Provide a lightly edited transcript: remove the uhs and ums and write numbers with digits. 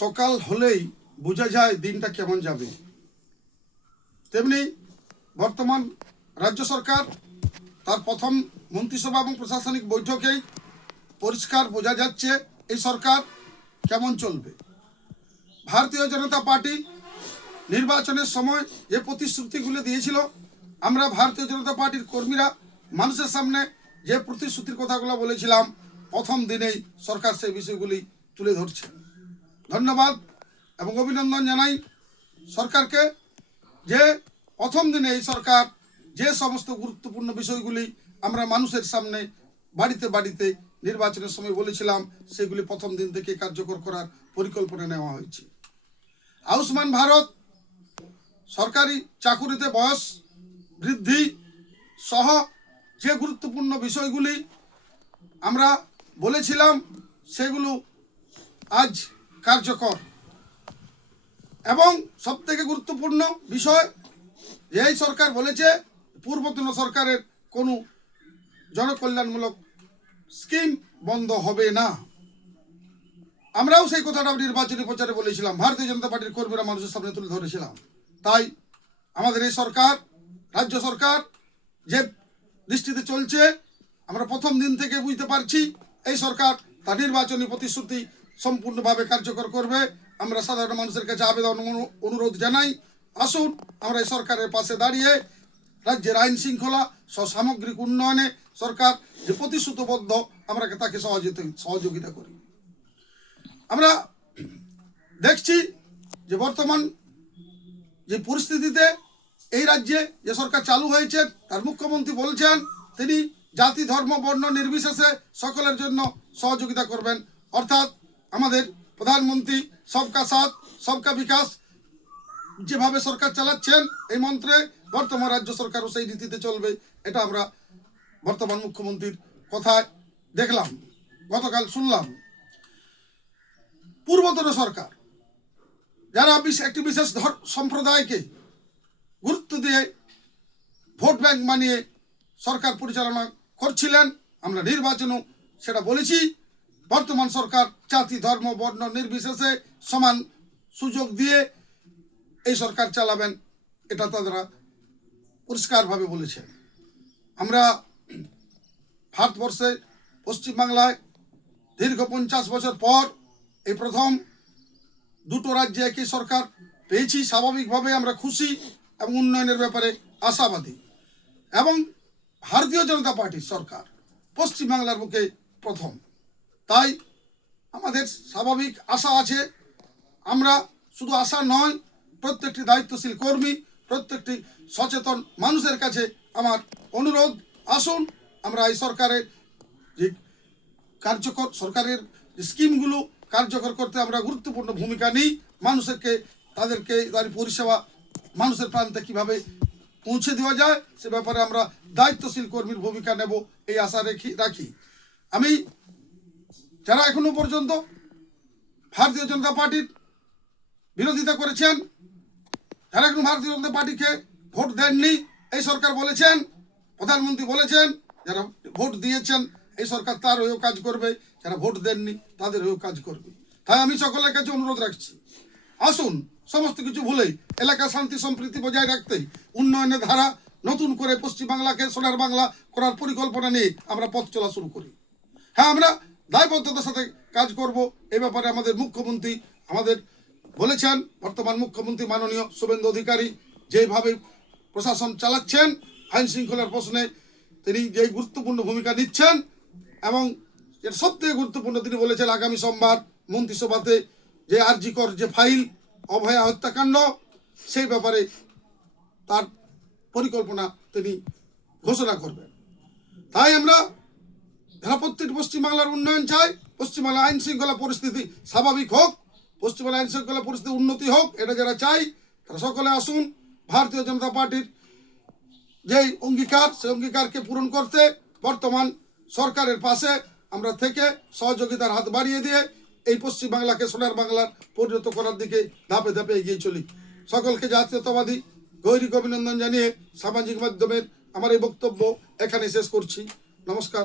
সকাল হলেই বোঝা যায় দিনটা কেমন যাবে। তেমনি বর্তমান রাজ্য সরকার তার প্রথম মন্ত্রিসভা এবং প্রশাসনিক বৈঠকেই পরিষ্কার বোঝা যাচ্ছে এই সরকার কেমন চলবে। ভারতীয় জনতা পার্টি নির্বাচনের সময় যে প্রতিশ্রুতিগুলো দিয়েছিল, আমরা ভারতীয় জনতা পার্টির কর্মীরা মানুষের সামনে যে প্রতিশ্রুতির কথাগুলো বলেছিলাম, প্রথম দিনেই সরকার সেই বিষয়গুলি তুলে ধরছে। ধন্যবাদ এবং অভিনন্দন জানাই সরকারকে যে প্রথম দিনে এই সরকার যে সমস্ত গুরুত্বপূর্ণ বিষয়গুলি আমরা মানুষের সামনে বাড়িতে বাড়িতে নির্বাচনের সময় বলেছিলাম, সেগুলি প্রথম দিন থেকে কার্যকর করার পরিকল্পনা নেওয়া হয়েছে। আয়ুষ্মান ভারত, সরকারি চাকুরিতে বয়স বৃদ্ধি সহ যে গুরুত্বপূর্ণ বিষয়গুলি আমরা বলেছিলাম, সেগুলো আজ কার্যকর। এবং সবথেকে গুরুত্বপূর্ণ বিষয় যে এই সরকার বলেছে পূর্বতন সরকারের কোনো জনকল্যাণমূলক স্কিম বন্ধ হবে না। আমরাও সেই কথাটা নির্বাচনী প্রচারে বলেছিলাম, ভারতীয় জনতা পার্টির কর্মীরা মানুষের সামনে তুলে ধরেছিলাম। তাই আমাদের এই সরকার, রাজ্য সরকার যে দৃষ্টিতে চলছে, আমরা প্রথম দিন থেকে বুঝতে পারছি এই সরকার তার নির্বাচনী প্রতিশ্রুতি সম্পূর্ণভাবে কার্যকর করবে। আমরা সাধারণ মানুষের কাছে আবেদন অনুরোধ জানাই, আসুন আমরা এই সরকারের পাশে দাঁড়িয়ে রাজ্যের আইন শৃঙ্খলা সামগ্রিক উন্নয়নে সরকার যে প্রতিশ্রুতিবদ্ধ, আমরা তাকে সহযোগিতা করি। আমরা দেখছি যে বর্তমান যে পরিস্থিতিতে এই রাজ্যে যে সরকার চালু হয়েছে, তার মুখ্যমন্ত্রী বলছেন তিনি জাতি ধর্ম বর্ণ নির্বিশেষে সকলের জন্য সহযোগিতা করবেন। অর্থাৎ আমাদের প্রধানমন্ত্রী সবকা সাথ সবকা বিকাশ যেভাবে সরকার চালাচ্ছেন, এই মন্ত্রে বর্তমান রাজ্য সরকারও সেই নীতিতে চলবে। এটা আমরা বর্তমান মুখ্যমন্ত্রীর কথায় দেখলাম, গতকাল শুনলাম। পূর্বতন সরকার যারা একটি বিশেষ সম্প্রদায়কে গুরুত্ব দিয়ে ভোট ব্যাংক বানিয়ে সরকার পরিচালনা করছিলেন, আমরা নির্বাচনও সেটা বলেছি। বর্তমান সরকার জাতি ধর্ম বর্ণ নির্বিশেষে সমান সুযোগ দিয়ে এই সরকার চালাবেন, এটা তারা পরিষ্কারভাবে বলেছেন। আমরা ভারতবর্ষে পশ্চিমবাংলায় দীর্ঘ 50 বছর পর এই প্রথম দুটো রাজ্যে একই সরকার পেয়েছি। স্বাভাবিকভাবে আমরা খুশি এবং উন্নয়নের ব্যাপারে আশাবাদী। এবং ভারতীয় জনতা পার্টির সরকার পশ্চিমবাংলার বুকে প্রথম, তাই আমাদের স্বাভাবিক আশা আছে। আমরা শুধু আশা নয়, প্রত্যেকটি দায়িত্বশীল কর্মী, প্রত্যেকটি সচেতন মানুষের কাছে আমার অনুরোধ, আসুন আমরা এই সরকারের যে কার্যকর সরকারের যে স্কিমগুলো কার্যকর করতে আমরা গুরুত্বপূর্ণ ভূমিকা নিই। মানুষকে তাদেরকে তাদের পরিষেবা মানুষের প্রান্তে কীভাবে পৌঁছে দেওয়া যায়, সে ব্যাপারে আমরা দায়িত্বশীল কর্মীর ভূমিকা নেব, এই আশা রাখি। আমি যারা এখনো পর্যন্ত ভারতীয় জনতা পার্টির বিরোধিতা করেছেন, যারা এখন ভারতীয় জনতা পার্টিকে ভোট দেননি, এই সরকার বলেছেন, প্রধানমন্ত্রী বলেছেন, যারা ভোট দিয়েছেন এই সরকার তার হয়েও কাজ করবে, যারা ভোট দেননি তাদের হয়েও কাজ করবে। তাই আমি সকলের কাছে অনুরোধ রাখছি, আসুন সমস্ত কিছু ভুলেই এলাকা শান্তি সম্প্রীতি বজায় রাখতেই উন্নয়নের ধারা নতুন করে পশ্চিমবাংলাকে সোনার বাংলা করার পরিকল্পনা নিয়ে আমরা পথ চলা শুরু করি। হ্যাঁ, আমরা দায়বদ্ধতার সাথে কাজ করব। এই ব্যাপারে আমাদের মুখ্যমন্ত্রী আমাদের বলেছেন, বর্তমান মুখ্যমন্ত্রী মাননীয় শুভেন্দু অধিকারী যেভাবে প্রশাসন চালাচ্ছেন, আইন শৃঙ্খলার প্রশ্নে তিনি যেই গুরুত্বপূর্ণ ভূমিকা নিচ্ছেন, এবং এর সবথেকে গুরুত্বপূর্ণ তিনি বলেছেন আগামী সোমবার মন্ত্রিসভাতে যে আরজিকর যে ফাইল অভয়া হত্যাকাণ্ড, সেই ব্যাপারে তার পরিকল্পনা তিনি ঘোষণা করবেন। তাই আমরা যারা প্রত্যেকটি পশ্চিমবাংলার উন্নয়ন চাই, পশ্চিমবাংলার আইন শৃঙ্খলা পরিস্থিতি স্বাভাবিক হোক, পশ্চিমবাংলার আইন শৃঙ্খলা পরিস্থিতি উন্নতি হোক, এটা যারা চাই তারা সকলে আসুন। ভারতীয় জনতা পার্টির যে অঙ্গীকার, সেই অঙ্গীকারকে পূরণ করতে বর্তমান সরকারের পাশে আমরা থেকে সহযোগিতার হাত বাড়িয়ে দিয়ে এই পশ্চিমবাংলাকে সোনার বাংলার পরিণত করার দিকে ধাপে ধাপে এগিয়ে চলি। সকলকে জাতীয়তাবাদী গৈরিক অভিনন্দন জানিয়ে সামাজিক মাধ্যমের আমার এই বক্তব্য এখানে শেষ করছি। নমস্কার।